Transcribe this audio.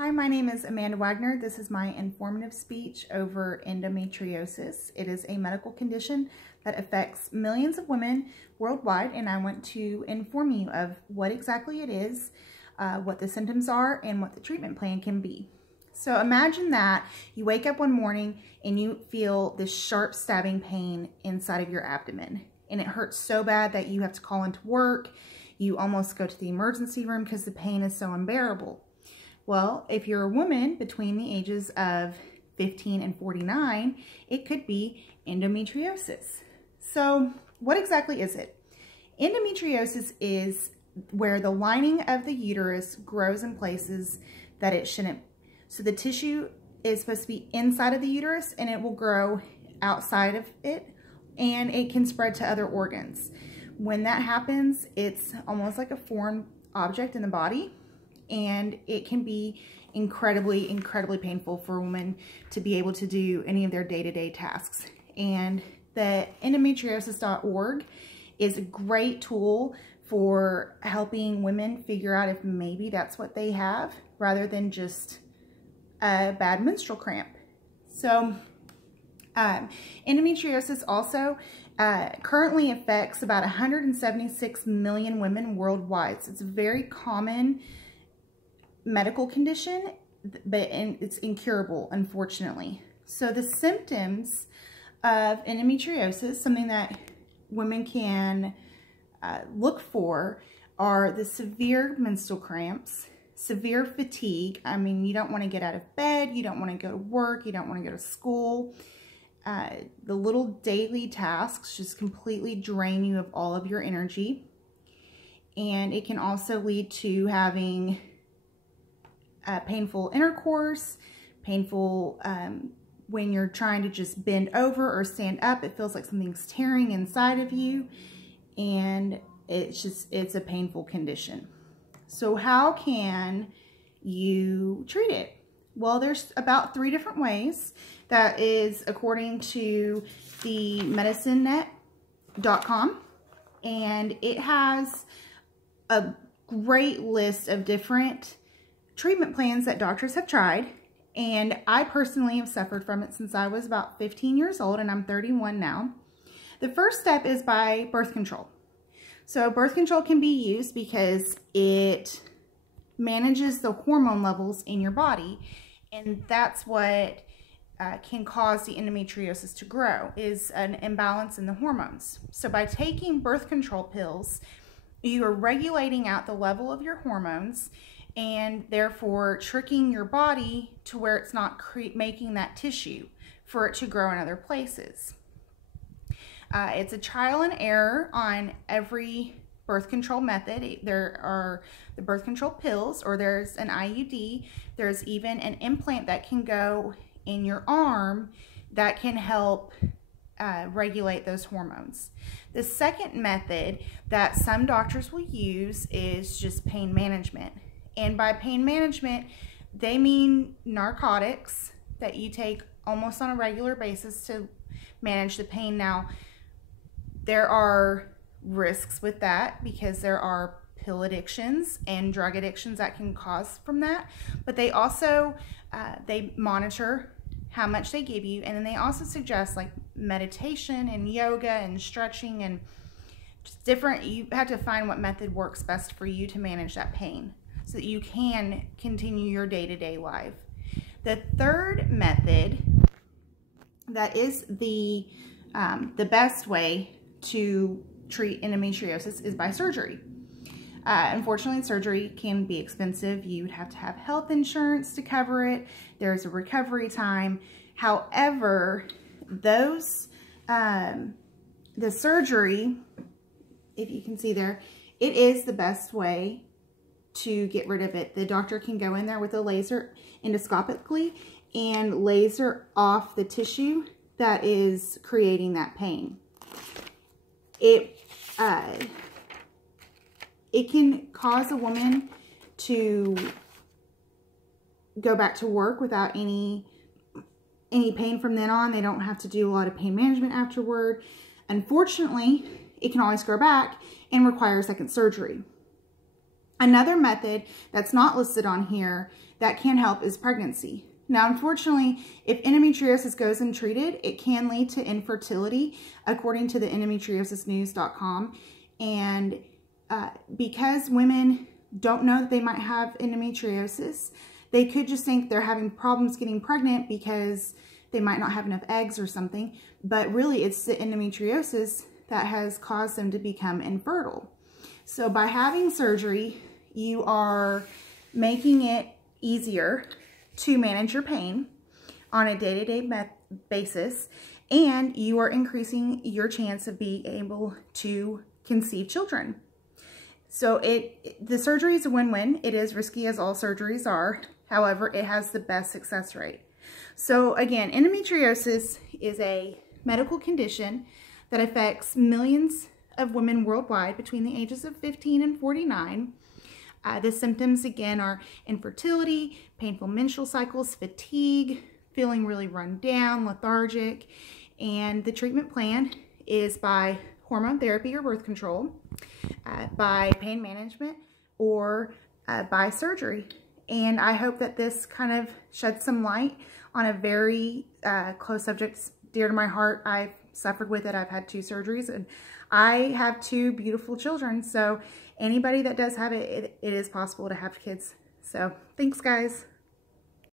Hi, my name is Amanda Wagner. This is my informative speech over endometriosis. It is a medical condition that affects millions of women worldwide, and I want to inform you of what exactly it is, what the symptoms are, and what the treatment plan can be. So imagine that you wake up one morning and you feel this sharp stabbing pain inside of your abdomen, and it hurts so bad that you have to call into work. You almost go to the emergency room because the pain is so unbearable. Well, if you're a woman between the ages of 15 and 49, it could be endometriosis. So what exactly is it? Endometriosis is where the lining of the uterus grows in places that it shouldn't. So the tissue is supposed to be inside of the uterus and it will grow outside of it, and it can spread to other organs. When that happens, it's almost like a foreign object in the body, and it can be incredibly painful for a woman to be able to do any of their day-to-day tasks. And the endometriosis.org is a great tool for helping women figure out if maybe that's what they have, rather than just a bad menstrual cramp. So endometriosis also currently affects about 176 million women worldwide. So it's a very common medical condition, but it's incurable, unfortunately. So the symptoms of endometriosis, something that women can look for, are the severe menstrual cramps, severe fatigue. I mean, you don't want to get out of bed, you don't want to go to work, you don't want to go to school. The little daily tasks just completely drain you of all of your energy. And it can also lead to having painful intercourse, painful when you're trying to just bend over or stand up. It feels like something's tearing inside of you, and it's a painful condition. So how can you treat it? Well, there's about 3 different ways. That is according to the medicinenet.com, and it has a great list of different treatment plans that doctors have tried, and I personally have suffered from it since I was about 15 years old, and I'm 31 now. The first step is by birth control. So birth control can be used because it manages the hormone levels in your body, and that's what can cause the endometriosis to grow, is an imbalance in the hormones. So by taking birth control pills, you are regulating out the level of your hormones, and therefore tricking your body to where it's not making that tissue for it to grow in other places. It's a trial and error on every birth control method. There are the birth control pills, or there's an IUD. There's even an implant that can go in your arm that can help regulate those hormones. The second method that some doctors will use is just pain management. And by pain management, they mean narcotics that you take almost on a regular basis to manage the pain. Now, there are risks with that because there are pill addictions and drug addictions that can cause from that. But they also, they monitor how much they give you, and then they also suggest like meditation and yoga and stretching and just different. You have to find what method works best for you to manage that pain, so that you can continue your day-to-day life. The third method that is the best way to treat endometriosis is by surgery. Unfortunately, surgery can be expensive. You would have to have health insurance to cover it. There's a recovery time. However, the surgery, if you can see there, it is the best way to get rid of it. The doctor can go in there with a laser endoscopically and laser off the tissue that is creating that pain. It can cause a woman to go back to work without any pain from then on. They don't have to do a lot of pain management afterward. Unfortunately, it can always grow back and require second surgery. Another method that's not listed on here that can help is pregnancy. Now, unfortunately, if endometriosis goes untreated, it can lead to infertility, according to the endometriosisnews.com. And because women don't know that they might have endometriosis, they could just think they're having problems getting pregnant because they might not have enough eggs or something. But really, it's the endometriosis that has caused them to become infertile. So by having surgery, you are making it easier to manage your pain on a day-to-day basis, and you are increasing your chance of being able to conceive children. So the surgery is a win-win. It is risky, as all surgeries are. However, it has the best success rate. So again, endometriosis is a medical condition that affects millions of women worldwide between the ages of 15 and 49. The symptoms, again, are infertility, painful menstrual cycles, fatigue, feeling really run down, lethargic, and the treatment plan is by hormone therapy or birth control, by pain management, or by surgery. And I hope that this kind of sheds some light on a very close subject dear to my heart. I've suffered with it. I've had 2 surgeries, and I have 2 beautiful children. So anybody that does have it, it is possible to have kids. So thanks, guys.